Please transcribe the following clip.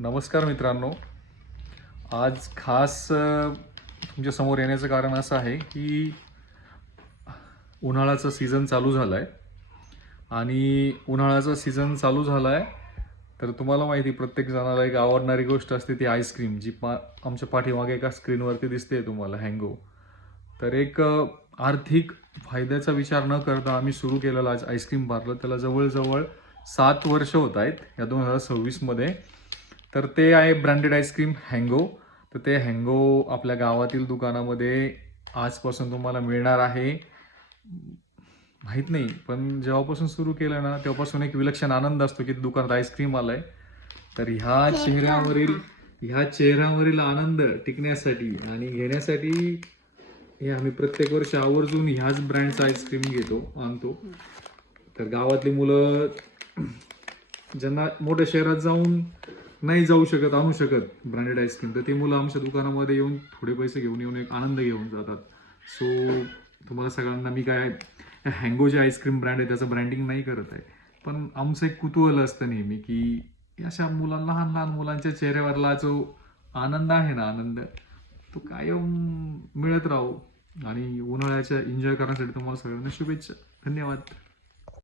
नमस्कार मित्रांनो. आज खास तुमच्या समोर येण्याचं कारण असं आहे की उन्हाळ्याचा सीझन चालू झाला आहे आणि उन्हाळ्याचा सीझन चालू झाला आहे तर तुम्हाला माहिती प्रत्येक जणाला एक आवडणारी गोष्ट असते ती आईस्क्रीम, जी आमच्या पाठीमागे एका स्क्रीनवरती दिसते तुम्हाला, हँगो. तर एक आर्थिक फायद्याचा विचार न करता आम्ही सुरू केलेलं आज आईस्क्रीम पार्लर. त्याला जवळजवळ 7 वर्ष होत आहेत या 2026मध्ये. तर ते आहे ब्रँडेड आईस्क्रीम हँगो. तर ते हँगो आपल्या गावातील दुकानामध्ये आजपासून तुम्हाला मिळणार आहे. माहीत नाही, पण जेव्हापासून सुरू केलं ना तेव्हापासून एक विलक्षण आनंद असतो की दुकानात आईस्क्रीम आलंय. तर ह्या चेहऱ्यावरील आनंद टिकण्यासाठी आणि घेण्यासाठी हे आम्ही प्रत्येक वर्षी आवर्जून ह्याच ब्रँडचा आईस्क्रीम आणतो. तर गावातली मुलं ज्यांना मोठ्या शहरात जाऊन नाही जाऊ शकत, आणू शकत ब्रँडेड आईस्क्रीम, तर ते मुलं आमच्या दुकानामध्ये येऊन थोडे पैसे घेऊन येऊन एक आनंद घेऊन जातात. सो तुम्हाला सगळ्यांना मी काय हँगो जे आईस्क्रीम ब्रँड आहे त्याचं ब्रँडिंग नाही करत आहे, पण आमचं एक कुतूहल असतं नेहमी की अशा लहान लहान मुलांच्या चेहऱ्यावरला जो आनंद आहे ना, आनंद तो कायम मिळत राहो. आणि उन्हाळ्याच्या एन्जॉय करण्यासाठी तुम्हाला सगळ्यांना शुभेच्छा. धन्यवाद.